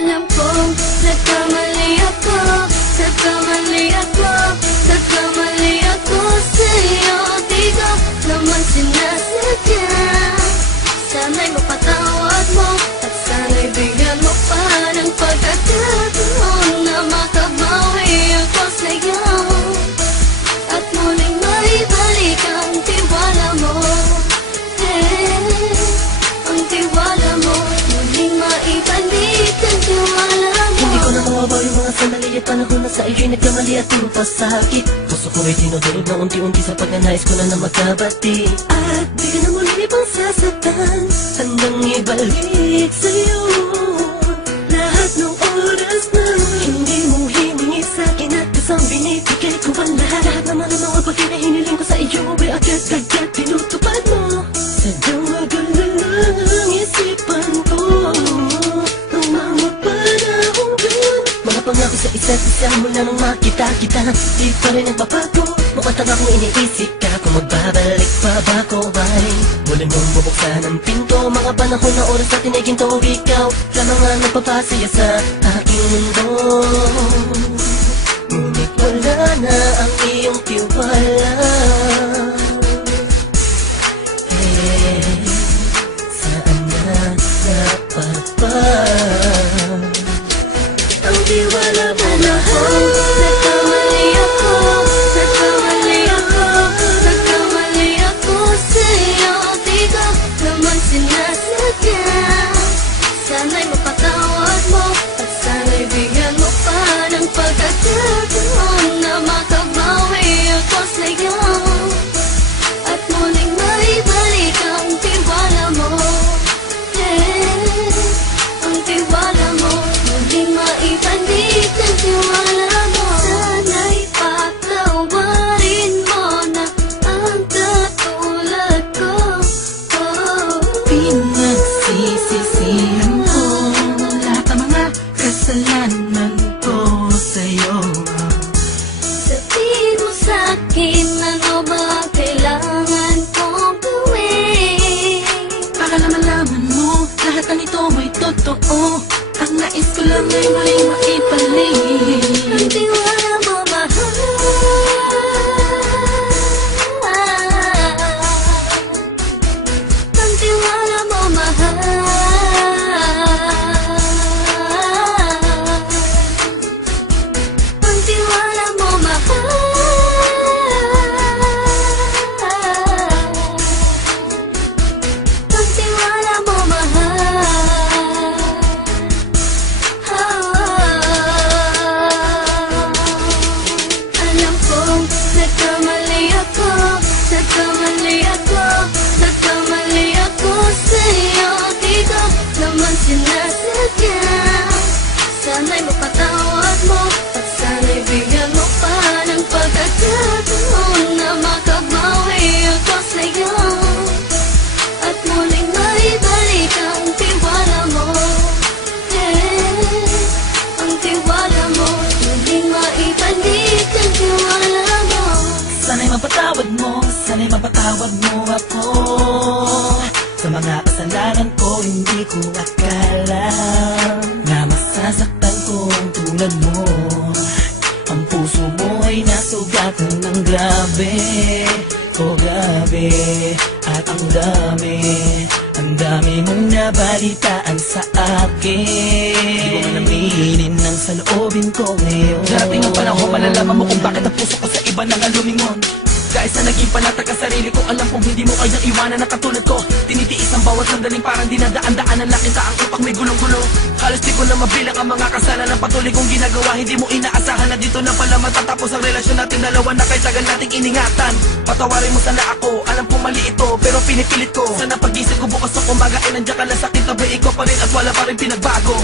Alam kong nagkamali ako, nagkamali ako, nagkamali ako sa'yo. Di ko naman sinasadya. Sana'y mapatawad mo at sana'y bigyan mo pa ng pagkakataon na makabawi ako sa'yo at muling maibalik ang tiwala mo. Ang tiwala mo, muling maibalik ang tiwala mo. Hindi ko na mawabaw yung mga sandali at panahon na sa iyo'y nagkamali at puro pasakit. Puso ko ay dinudulog na unti-unti sa pagnanais ko na magkabati. At di ka na muli pang sasaktan, handang ibalik sa'yo lahat ng oras na hindi mo hiningi sa'kin at kasang binibigay ko ang lahat. Lahat naman ng mga bagay na hiniling ko sa iyo ay agad-agad tinutupad mo. Sadyang maganda ang isipan ko ng mga panahon yun. Mga pangako sa isa't isa mula nung makita kita, di pa rin nagbabago. Mukhang tanga kung iniisip ka kung magbabalik pa ba ko ba'y muli mong bubuksan ang pinto. Mga panahon na oras natin ay ginto, ikaw lamang ang nagpapasaya sa aking mundo. Ngunit wala na ang iyong tiwala. Saan na napagpag ang tiwala mo mahal? Nagkamali ako, nagkamali ako, nagkamali ako sa'yo. Di ko naman sinasadya. Sana'y mapatawad mo at sana'y bigyan mo pa ng pagkakataon na makabawi ako sa'yo at muling maibalik ang tiwala mo. Ang tiwala mo, muling maibalik ang tiwala mo. Sana'y patawarin mo na ang katulad ko. Pinagsisisihan ko lahat ng mga kasalanan ko sa'yo. Sabihin mo sa'kin ano ba ang kailangan kong gawin Para malaman mo lahat ng ito ay totoo. Ang nais ko lang ay muling maibalik ang tiwala mo, mahal. Ang tiwala mo, mahal. Ang tiwala mo, mahal. Ang tiwala mo, mahal. Alam kong nagkamali ako, nagkamali ako, nagkamali ako sa'yo. Di ko naman sinasadya. Sana'y mapatawad mo at sana'y bigyan mo pa ng pagkakataon na makabawi ako sa'yo at muling maibalik ang tiwala mo. Ang tiwala mo, muling maibalik ang tiwala mo. Sana'y mapatawad mo, sana'y mapatawad mo ako sa mga kasalanan ko. Hindi ko akala na masasaktan ko ang tulad mo. Ang puso mo ay nasugatan ng grabe, oh grabe. At ang dami mong nabalitaan sa akin. Di ko man aminin ang saloobin ko ngayon. Darating ang panahon, malalaman mo kung bakit ang puso ko sa iba nang alumingon. Dahil sa naging panatag ka sarili ko, alam kong hindi mo kayang iwanan na katulad ko. Tinitiis ang bawat sandaling parang dinadaan-daan ang lakita ang utak may gulong-gulo. Halos di ko na mabilang ang mga kasalanan ng patuloy kong ginagawa. Hindi mo inaasahan na dito na pala matatapos ang relasyon natin dalawa na kahit tagal nating iningatan. Patawarin mo sana ako, alam kong mali ito pero pinipilit ko. Sana pag-isip ko bukas sa umaga ay nandiyan ka lang sa akin, tabi ko pa rin at wala pa rin pinagbago.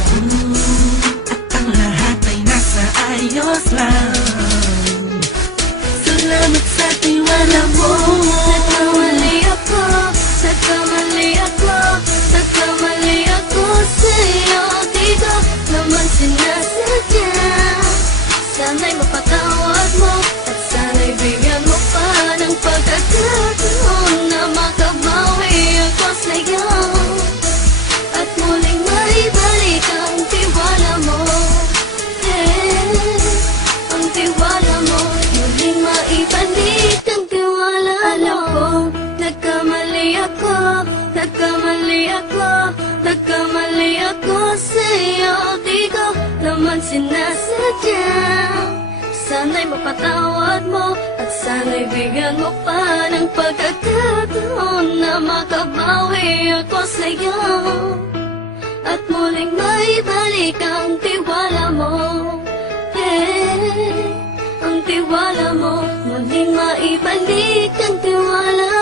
At ang lahat ay nasa ayos lang. Salamat sa tiwala mo. Nagkamali ako, nagkamali ako, nagkamali ako sa'yo. Di ko naman sinasadya. Sana'y mapatawad mo at sana'y bigyan mo pa ng pagkakataon na makabawi ako sa'yo at muling maibalik ang tiwala nagkamali ako sa'yo. Di ko naman sinasadya. Sana'y mapatawad mo at sana'y bigyan mo pa ng pagkakataon na makabawi ako sa'yo at muling maibalik ang tiwala mo. Ang tiwala mo, muling maibalik ang tiwala